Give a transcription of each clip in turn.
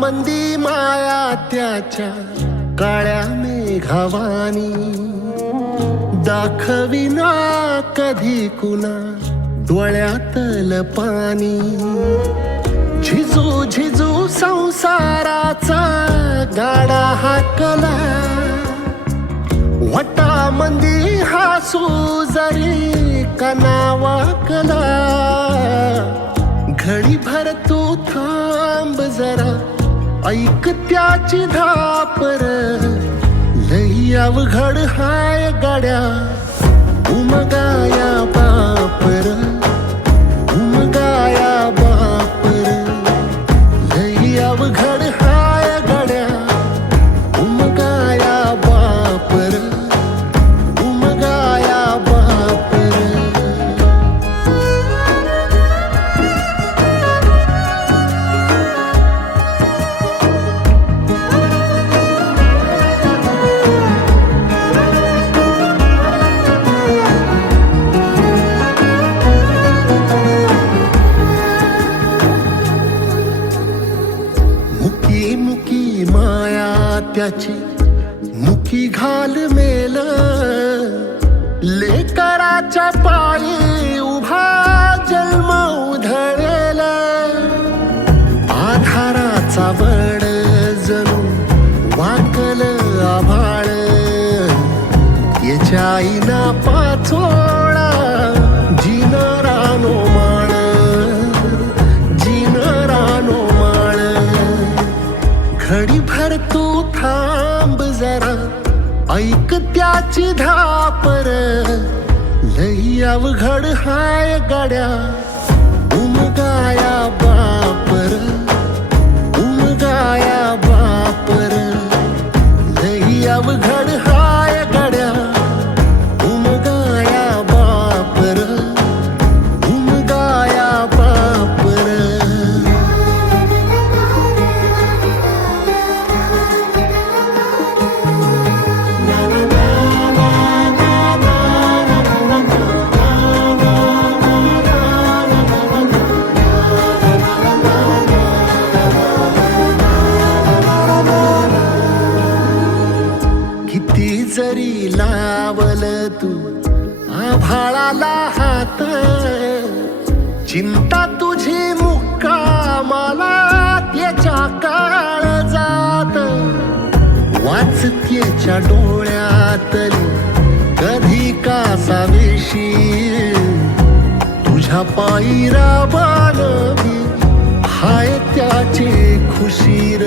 मंदी माया त्याच्या काळ्या मेघावानी, दाखविना कधी कुणा डोळ्यातल पाणी. झिजू झिजू संसाराचा गाडा हाकला, वटामंदी हासू जरी कना वाकला. घडीभर तू थांब जरा, ऐक त्याची धापर, लई अवघड हाय गड्या उमगाया बापर. उमगाया बापर, लई अवघड हाय गड्या उमगाया बापर. उमगाया बापर. मुकी मुकी माया त्याची मुकी घाल मेल, लेकराच्या पायी उभा जन्म उधळेल. आधाराचा वड जणू वाकल आभाळ, याच्या आईना पाचोळा जीन रानो माळ. जीन रानो माळ. घडीभर तू थांब जरा, ऐक त्याची धापर, लई अवघड हाय गड्या उमगाया बापर. उमगाया बापर, लई अवघड हाय गड्या उमगाया बापर. उमगाया बापर. किती जरी लावल तू आभाळाला हात, चिंता तुझी मुक्कामाला त्याच्या काळजात. वाचतेच्या डोळ्यातली कधी कासाविशी, तुझ्या पायी राबानवी हाय त्याचे खुशीर.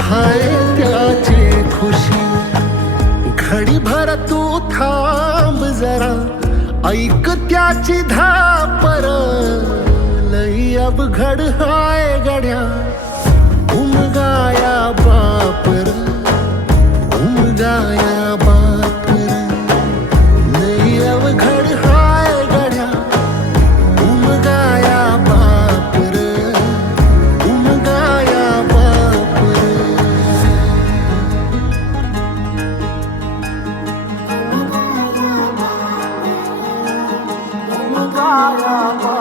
हाय त्याचे खुशी. घडीभर तू थांब जरा, ऐक त्याची धापर, लई अवघड हाय गड्या उमगाया बापर. उमगाया बापर, लई अवघड हाय गड्या उमगाया बापर. उमगाया बापर. उमगाया बापर.